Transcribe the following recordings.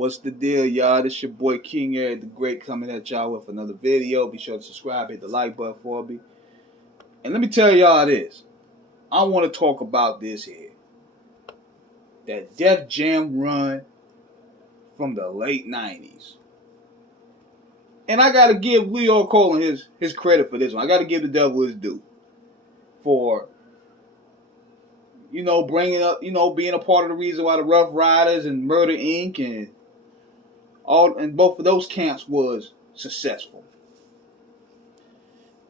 What's the deal, y'all? This your boy King Eric the Great coming at y'all with another video. Be sure to subscribe, hit the like button for me. And let me tell y'all this. I want to talk about this here. That Def Jam run from the late 90s. And I got to give Leo Cole his credit for this one. I got to give the devil his due. For, bringing up, being a part of the reason why the Rough Riders and Murder Inc. and both of those camps was successful.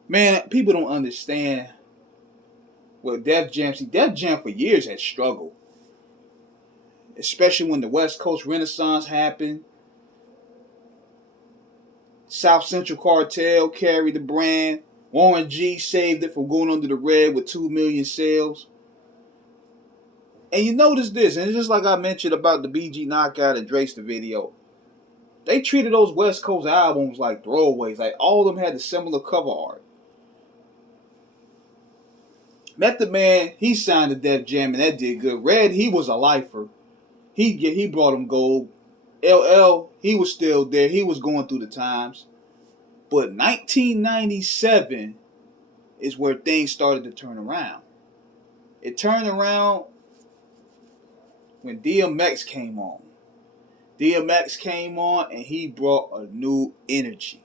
Man, people don't understand what Def Jam. See, Def Jam for years had struggled. Especially when the West Coast Renaissance happened. South Central Cartel carried the brand. Warren G saved it from going under the red with 2 million sales. And you notice this, and it's just like I mentioned about the BG Knockout and Drake's the video. They treated those West Coast albums like throwaways. Like all of them had the similar cover art. Method Man, he signed to Def Jam and that did good. Red, he was a lifer. He brought him gold. LL, he was still there. He was going through the times. But 1997 is where things started to turn around. It turned around when DMX came on. DMX came on and he brought a new energy.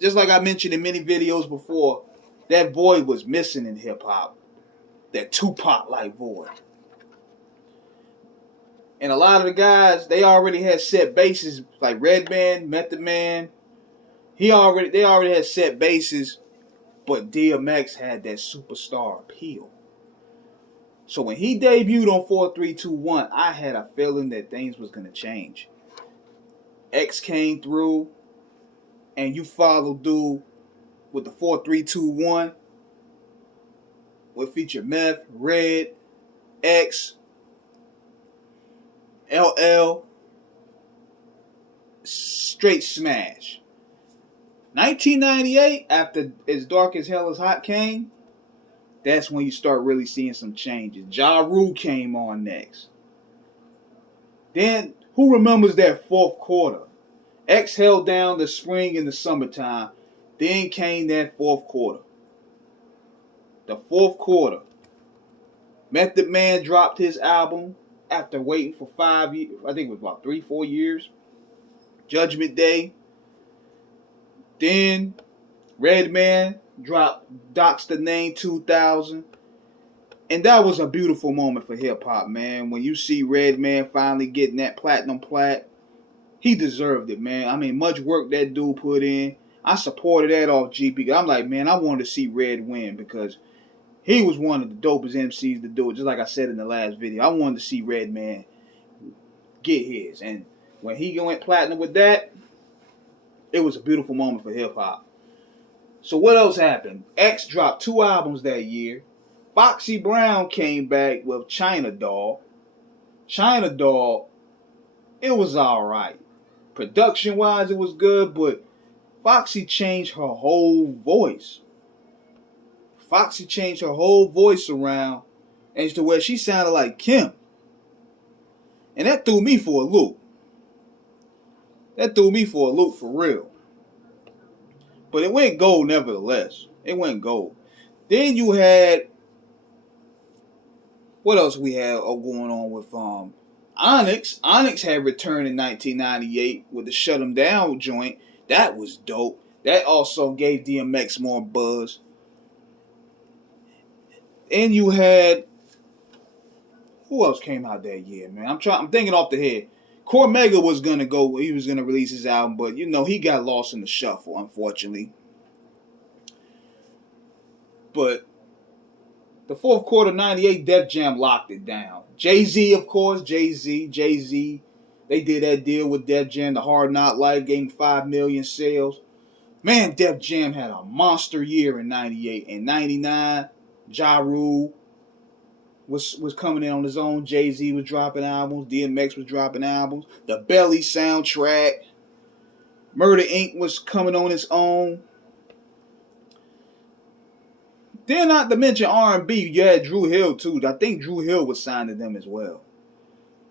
Just like I mentioned in many videos before, that void was missing in hip-hop. That Tupac-like void. And a lot of the guys, they already had set bases, like Redman, Method Man. They already had set bases, but DMX had that superstar appeal. So when he debuted on 4321, I had a feeling that things was gonna change. X came through, and you followed through with the 4321, would feature Meth, Red, X, LL, straight smash. 1998, after As Dark as Hell is Hot came, that's when you start really seeing some changes. Ja Rule came on next. Then, who remembers that fourth quarter? X held down the spring and the summertime. Then came that fourth quarter. The fourth quarter. Method Man dropped his album after waiting for 5 years. I think it was about 3-4 years. Judgment Day. Then Redman dropped Doc's the Name 2000. And that was a beautiful moment for hip-hop, man. When you see Redman finally getting that platinum plat, he deserved it, man. I mean, much work that dude put in. I supported that off GP. I'm like, man, I wanted to see Red win because he was one of the dopest MCs to do it. Just like I said in the last video, I wanted to see Redman get his. And when he went platinum with that, it was a beautiful moment for hip-hop. So what else happened? X dropped 2 albums that year. Foxy Brown came back with China Doll. China Doll, it was alright. Production-wise, it was good, but Foxy changed her whole voice. Foxy changed her whole voice around as to where she sounded like Kim. And that threw me for a loop. That threw me for a loop for real. But it went gold nevertheless. It went gold. Then you had, what else we had going on with Onyx. Onyx had returned in 1998 with the Shut 'Em Down joint. That was dope. That also gave DMX more buzz. And you had, who else came out that year, man? I'm thinking off the head. Cormega was gonna go. He was gonna release his album, but he got lost in the shuffle, unfortunately. But the fourth quarter '98, Def Jam locked it down. Jay-Z, of course, Jay-Z. They did that deal with Def Jam, the Hard Knock Life, gave him 5 million sales. Man, Def Jam had a monster year in '98. In '99, Ja Rule was coming in on his own. Jay-Z was dropping albums. DMX was dropping albums. The Belly soundtrack. Murder Inc. was coming on its own. Then not to mention R&B, you had Drew Hill too. I think Drew Hill was signed to them as well.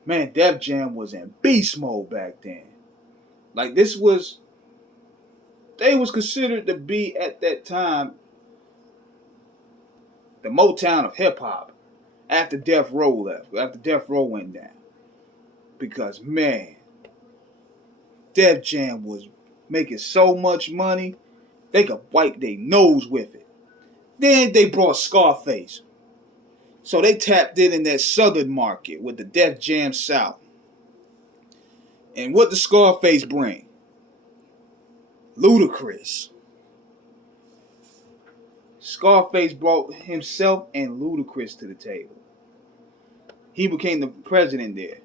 Man, Def Jam was in beast mode back then. Like they was considered to be at that time the Motown of hip hop after Death Row went down. Because man, Def Jam was making so much money, they could wipe their nose with it. Then they brought Scarface. So they tapped in that southern market with the Def Jam South. And what did Scarface bring? Ludacris. Scarface brought himself and Ludacris to the table. He became the president there.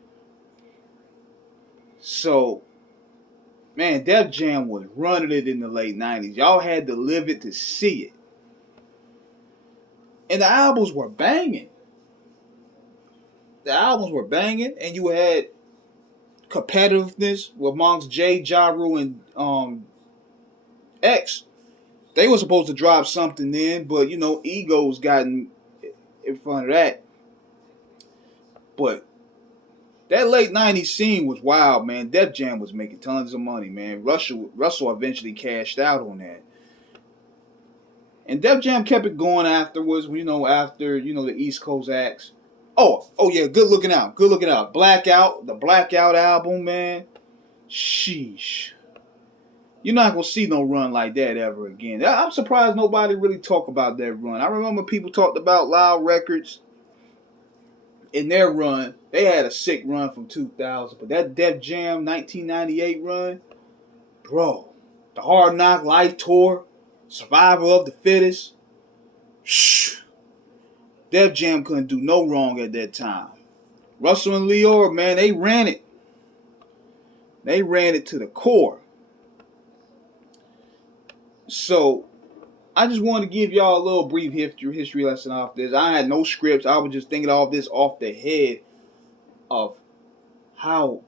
So, man, Def Jam was running it in the late 90s. Y'all had to live it to see it. And the albums were banging. And you had competitiveness amongst Jay, Ja Rule, and X. They were supposed to drop something in, but egos got in front of that. But that late 90s scene was wild, man. Def Jam was making tons of money, man. Russell eventually cashed out on that. And Def Jam kept it going afterwards, after the East Coast acts. Oh yeah, good looking out. Blackout, the Blackout album, man. Sheesh. You're not going to see no run like that ever again. I'm surprised nobody really talked about that run. I remember people talked about Loud Records in their run. They had a sick run from 2000. But that Def Jam 1998 run, bro, the Hard Knock Life Tour, Survival of the Fittest, Def Jam couldn't do no wrong at that time. Russell and Leor, man, they ran it. They ran it to the core. So, I just wanted to give y'all a little brief history lesson off this. I had no scripts. I was just thinking all this off the head of how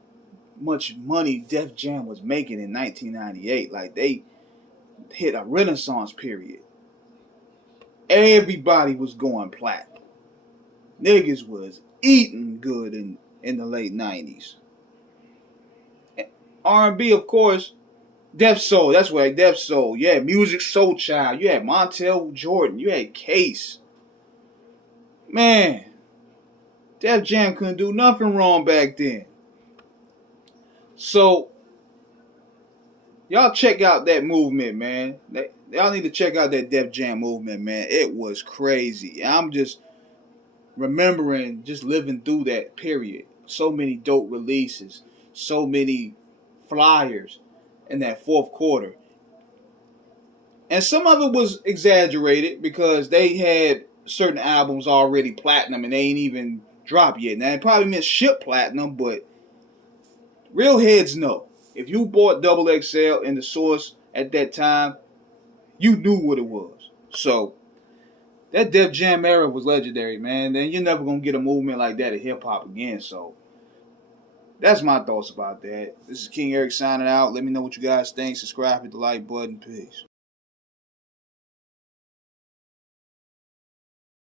much money Def Jam was making in 1998. Like, they hit a renaissance period. Everybody was going platinum. Niggas was eating good in the late 90s. R&B, of course, Def Soul, that's right, Def Soul. You had Music Soul Child. You had Montel Jordan. You had Case. Man, Def Jam couldn't do nothing wrong back then. So, y'all check out that movement, man. Y'all need to check out that Def Jam movement, man. It was crazy. I'm just remembering just living through that period. So many dope releases. So many flyers in that fourth quarter. And some of it was exaggerated because they had certain albums already platinum and they ain't even dropped yet. Now, it probably meant ship platinum, but real heads know. If you bought Double XL in the Source at that time, you knew what it was. So, that Def Jam era was legendary, man. And you're never going to get a movement like that in hip-hop again, so that's my thoughts about that. This is King Eric signing out. Let me know what you guys think. Subscribe, hit the like button. Peace.